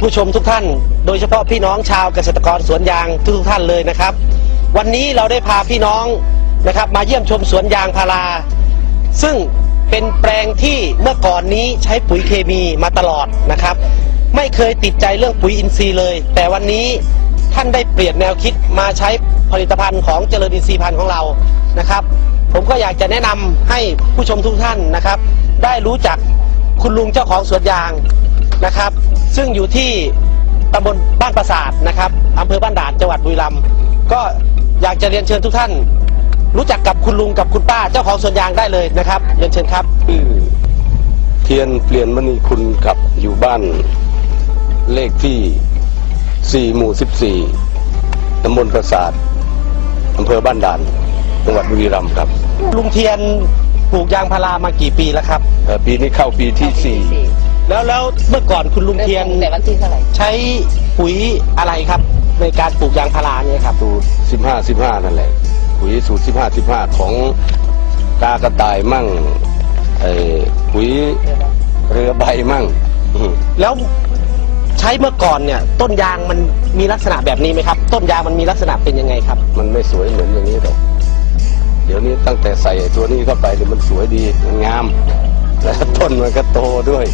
ผู้ชมทุกท่าน โดยเฉพาะพี่น้องชาวเกษตรกรสวนยางทุกท่านเลยนะครับ วันนี้เราได้พาพี่น้องนะครับมาเยี่ยมชมสวนยางพารา ซึ่งเป็นแปลงที่เมื่อก่อนนี้ใช้ปุ๋ยเคมีมาตลอดนะครับ ไม่เคยติดใจเรื่องปุ๋ยอินทรีย์เลย แต่วันนี้ท่านได้เปลี่ยนแนวคิดมาใช้ผลิตภัณฑ์ของเจริญอินทรีย์พันธุ์ของเรานะครับ ผมก็อยากจะแนะนำให้ผู้ชมทุกท่านนะครับ ได้รู้จักคุณลุงเจ้าของสวนยางนะครับ ซึ่งอยู่ที่ตำบลบ้านปราสาทนะครับอำเภอบ้านด่านจังหวัดบุรีรัมย์ก็อยากจะเรียนเชิญทุกท่าน รู้จักกับคุณลุงกับคุณป้าเจ้าของสวนยางได้เลยนะครับเรียนเชิญครับชื่อเทียนเปลี่ยนมณีคุณกับอยู่บ้านเลขที่ 4 หมู่ 14 ตำบลปราสาทอำเภอบ้านด่าน จังหวัดบุรีรัมย์ครับ ลุงเทียนปลูกยางพารามากี่ปีแล้วครับเอ่อปีนี้เข้าปีที่ แล้วแล้วเมื่อก่อนคุณลุงเทียนแต่วันที่เท่าไหร่ใช้ปุ๋ยอะไรครับ ในการปลูกยางพาราเนี่ยครับ4สูตร15 15นั่นแหละปุ๋ยสูตร15 15ของกากระต่ายมั่งเอ่อปุ๋ยเรือใบมั่งอืมแล้วใช้เมื่อก่อนเนี่ย ต้นยางมันมีลักษณะแบบนี้ไหมครับ ต้นยางมันมีลักษณะเป็นยังไงครับ มันไม่สวยเหมือนอย่างนี้หรอกเดี๋ยวนี้ตั้งแต่ใส่ตัวนี้เข้าไปเนี่ยมันสวยดีมันงามแล้วต้นมันก็โตด้วย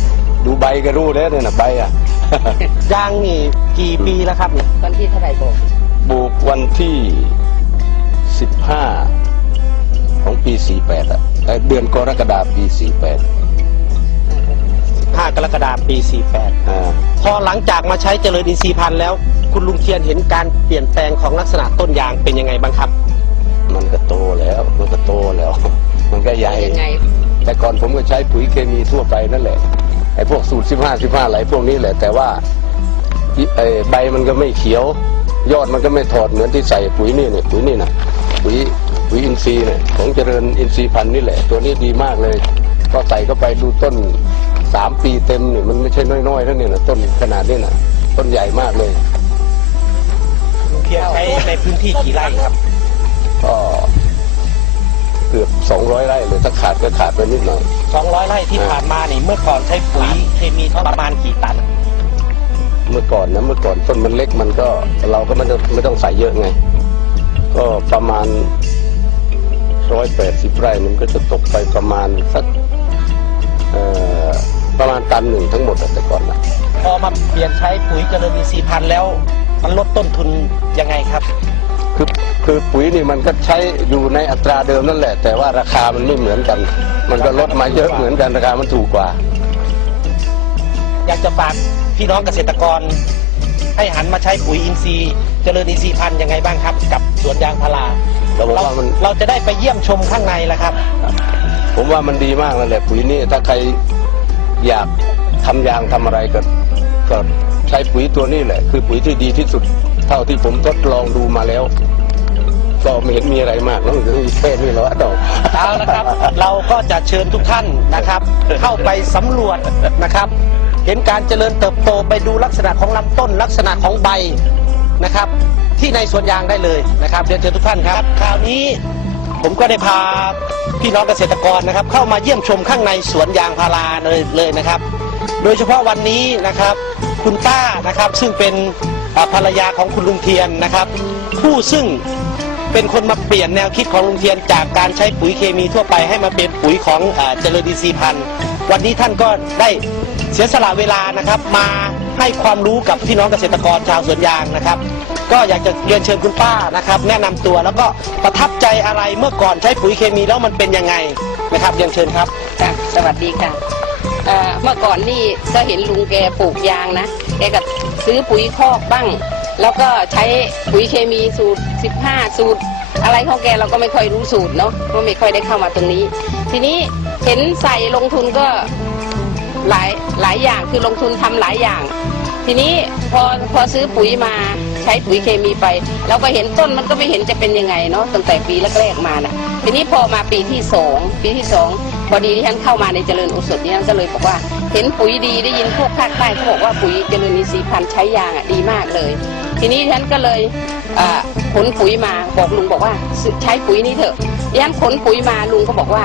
ดูใบก็รู้แล้วเนี่ยนะใบอะ ยางนี่กี่ปีแล้วครับเนี่ยวันที่เท่าไหร่บอกปลูกวันที่ 15 ของปี 48อะเอ่อเดือนกรกฎาคมปี 48 5กรกฎาคมปี48อ่าพอหลังจากมาใช้เจริญอินทรีย์พันธุ์แล้ว คุณลุงเทียนเห็นการเปลี่ยนแปลงของลักษณะต้นยางเป็นยังไงบ้างครับ มันก็โตแล้ว มันก็โตแล้ว มันก็ใหญ่ ยังไงแต่ก่อนผมก็ใช้ปุ๋ยเคมีทั่วไปนั่นแหละ ไอ้พวกสูตร15 15ไหลพวกนี้แหละ แต่ว่าไอ้ใบมันก็ไม่เขียว ยอดมันก็ไม่ถอดเหมือนที่ใส่ปุ๋ยนี่เนี่ยปุ๋ยนี่นะปุ๋ยปุ๋ยอินทรีย์เนี่ยของเจริญอินทรีย์พันธุ์นี่แหละ ตัวนี้ดีมากเลย ก็ใส่เข้าไปดูต้นสามปีเต็มเนี่ยมันไม่ใช่น้อยๆแล้วเนี่ยนะต้นขนาดนี้นะต้นใหญ่มากเลยเทียนใช้ในพื้นที่กี่ไร่ครับ เกือบ 200 ไร่เลยถ้าขาดก็ขาดไปนิดหน่อย 200 ไร่ที่ผ่านมานี่เมื่อก่อนใช้ปุ๋ยเคมีประมาณกี่ตัน เมื่อก่อนนะเมื่อก่อนต้นมันเล็กมันก็เราก็ไม่ต้องไม่ต้องใส่เยอะไง ก็ประมาณร้อยแปดสิบไร่มันก็จะตกไปประมาณสักเอ่อประมาณตันหนึ่งทั้งหมดอะแต่ก่อนนะพอมาเปลี่ยนใช้ปุ๋ยเจริญอินทรีย์พันธุ์แล้ว มันลดต้นทุนยังไงครับ คือคือปุ๋ยนี่มันก็ใช้อยู่ในอัตราเดิมนั่นแหละ แต่ว่าราคามันไม่เหมือนกัน มันก็ลดมาเยอะเหมือนกันราคามันถูกกว่า อยากจะฝากพี่น้องเกษตรกร ให้หันมาใช้ปุ๋ยอินทรีย์ เจริญอินทรีย์พันธุ์ยังไงบ้างครับ กับสวนยางพาราเราบอกเราว่ามัน เราจะได้ไปเยี่ยมชมข้างในแล้วครับ ผมว่ามันดีมากนั่นแหละปุ๋ยนี่ถ้าใครอยากทำยางทำอะไรก็ก็ใช้ปุ๋ยตัวนี้แหละ คือปุ๋ยที่ดีที่สุด เท่าที่ผมทดลองดูมาแล้ว ก็ไม่เห็นมีอะไรมากนั่นคือแค่นี้แหล้วดอก เอาละครับ เราก็จะเชิญทุกท่านนะครับ เข้าไปสำรวจนะครับ เห็นการเจริญเติบโตไปดูลักษณะของลำต้น ลักษณะของใบนะครับ ที่ในสวนยางได้เลยนะครับเรียนเชิญทุกท่านครับ คราวนี้ผมก็ได้พาพี่น้องเกษตรกรนะครับ เข้ามาเยี่ยมชมข้างในสวนยางพาราเลยเลยนะครับ โดยเฉพาะวันนี้นะครับ คุณป้านะครับซึ่งเป็น ภรรยาของคุณลุงเทียนนะครับ ผู้ซึ่งเป็นคนมาเปลี่ยนแนวคิดของลุงเทียนจากการใช้ปุ๋ยเคมีทั่วไปให้มาเป็นปุ๋ยของเจริญดีซีพันธุ์วันนี้ท่านก็ได้เสียสละเวลานะครับ มาให้ความรู้กับพี่น้องเกษตรกรชาวสวนยางนะครับ ก็อยากจะเรียนเชิญคุณป้านะครับ แนะนำตัวแล้วก็ประทับใจอะไรเมื่อก่อนใช้ปุ๋ยเคมีแล้วมันเป็นยังไงนะครับเรียนเชิญครับค่ะสวัสดีค่ะเมื่อก่อนนี่ก็เห็นลุงแกปลูกยางนะแกก็ ซื้อปุ๋ยคอกบ้าง แล้วก็ใช้ปุ๋ยเคมีสูตร 15 สูตร อะไรของแกเราก็ไม่ค่อยรู้สูตรเนาะก็ไม่ค่อยได้เข้ามาตรงนี้ ทีนี้เห็นใส่ลงทุนก็หลายหลายอย่างคือลงทุนทำหลายอย่าง ทีนี้พอพอซื้อปุ๋ยมา ใช้ปุ๋ยเคมีไป เราก็เห็นต้นมันก็ไม่เห็นจะเป็นยังไงเนาะตั้งแต่ปีแรกๆมานะทีนี้พอมาปีที่สองปีที่สองพอดีที่ฉันเข้ามาในเจริญโอสถเนี่ยก็เลยบอกว่า เห็นปุ๋ยดีได้ยินพวกภาคใต้เขาบอกว่าปุ๋ยเจริญอินทรีย์พันธุ์ใช้ยางอะดีมากเลย ทีนี้ฉันก็เลยขนปุ๋ยมาบอกลุงบอกว่าใช้ปุ๋ยนี้เถอะยันขนปุ๋ยมาลุงก็บอกว่า